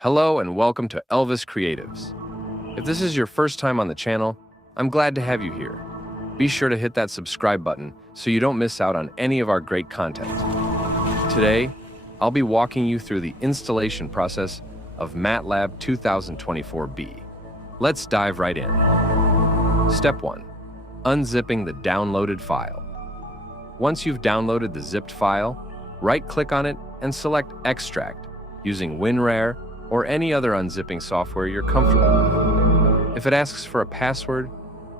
Hello and welcome to Elvis Creatives. If this is your first time on the channel, I'm glad to have you here. Be sure to hit that subscribe button so you don't miss out on any of our great content. Today, I'll be walking you through the installation process of MATLAB 2024B. Let's dive right in. Step 1. Unzipping the downloaded file. Once you've downloaded the zipped file, right-click on it and select Extract using WinRAR or any other unzipping software you're comfortable with. If it asks for a password,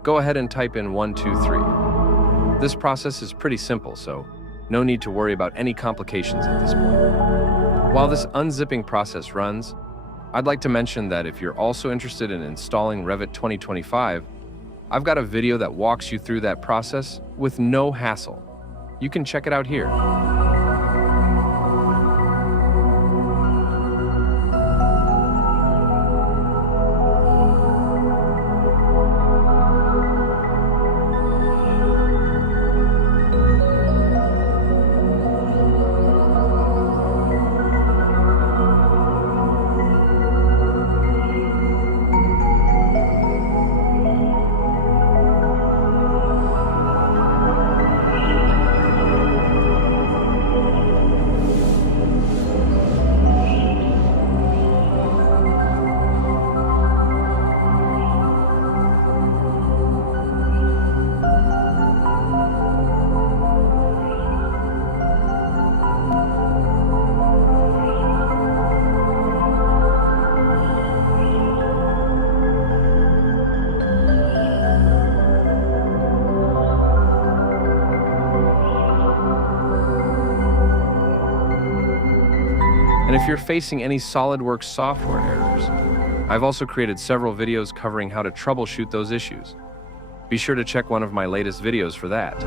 go ahead and type in 123. This process is pretty simple, so no need to worry about any complications at this point. While this unzipping process runs, I'd like to mention that if you're also interested in installing Revit 2025, I've got a video that walks you through that process with no hassle. You can check it out here. And if you're facing any SOLIDWORKS software errors, I've also created several videos covering how to troubleshoot those issues. Be sure to check one of my latest videos for that.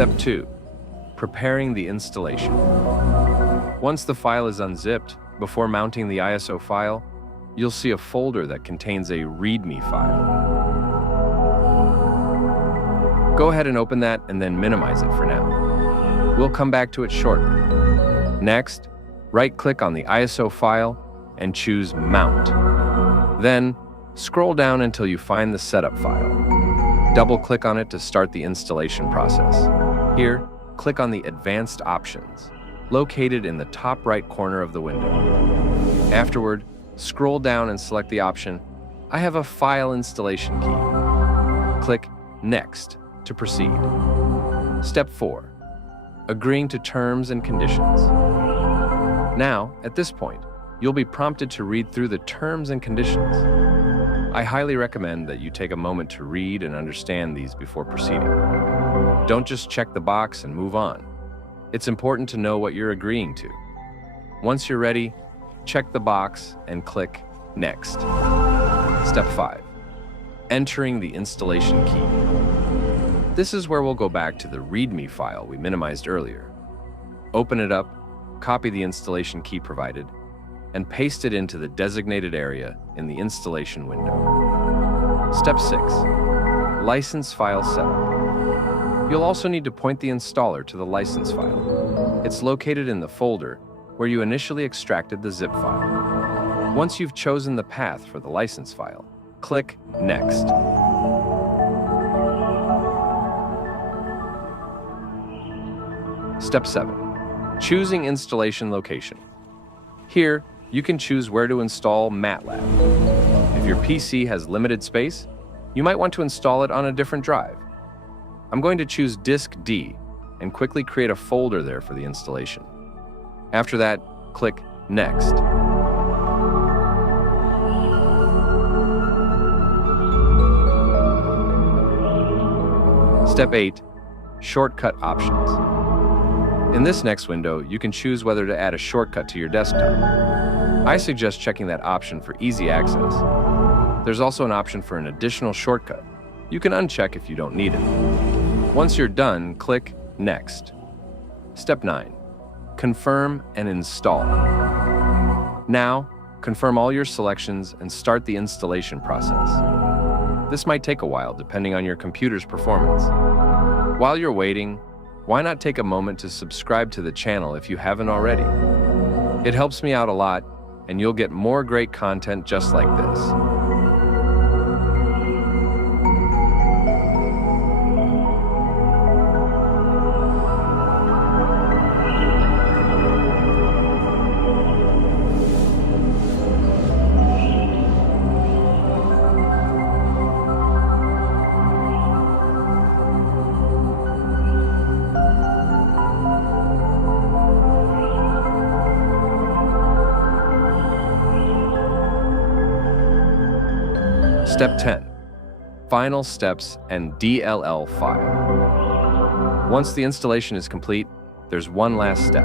Step 2. Preparing the installation. Once the file is unzipped, before mounting the ISO file, you'll see a folder that contains a README file. Go ahead and open that and then minimize it for now. We'll come back to it shortly. Next, right-click on the ISO file and choose Mount. Then, scroll down until you find the setup file. Double-click on it to start the installation process. Here, click on the Advanced Options, located in the top right corner of the window. Afterward, scroll down and select the option, I have a file installation key. Click Next to proceed. Step 4. Agreeing to terms and conditions. Now, at this point, you'll be prompted to read through the terms and conditions. I highly recommend that you take a moment to read and understand these before proceeding. Don't just check the box and move on. It's important to know what you're agreeing to. Once you're ready, check the box and click Next. Step 5. Entering the installation key. This is where we'll go back to the README file we minimized earlier. Open it up, copy the installation key provided, and paste it into the designated area in the installation window. Step 6. License file setup. You'll also need to point the installer to the license file. It's located in the folder where you initially extracted the zip file. Once you've chosen the path for the license file, click Next. Step 7. Choosing installation location. Here, you can choose where to install MATLAB. If your PC has limited space, you might want to install it on a different drive. I'm going to choose Disk D and quickly create a folder there for the installation. After that, click Next. Step 8. Shortcut options. In this next window, you can choose whether to add a shortcut to your desktop. I suggest checking that option for easy access. There's also an option for an additional shortcut. You can uncheck if you don't need it. Once you're done, click Next. Step 9. Confirm and install. Now, confirm all your selections and start the installation process. This might take a while depending on your computer's performance. While you're waiting, why not take a moment to subscribe to the channel if you haven't already? It helps me out a lot, and you'll get more great content just like this. Step 10. Final steps and DLL file. Once the installation is complete, there's one last step.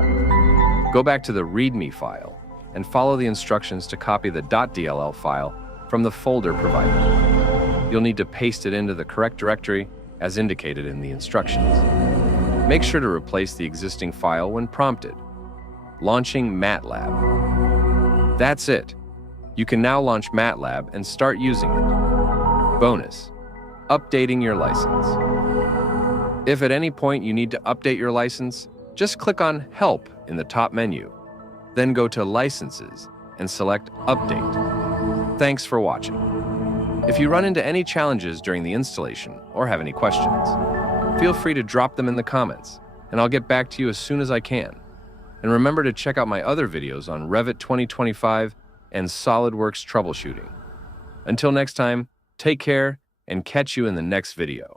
Go back to the README file and follow the instructions to copy the .dll file from the folder provided. You'll need to paste it into the correct directory as indicated in the instructions. Make sure to replace the existing file when prompted. Launching MATLAB. That's it. You can now launch MATLAB and start using it. Bonus: updating your license. If at any point you need to update your license, just click on Help in the top menu. Then go to Licenses and select Update. Thanks for watching. If you run into any challenges during the installation or have any questions, feel free to drop them in the comments, and I'll get back to you as soon as I can. And remember to check out my other videos on Revit 2025 and SolidWorks troubleshooting. Until next time, take care and catch you in the next video.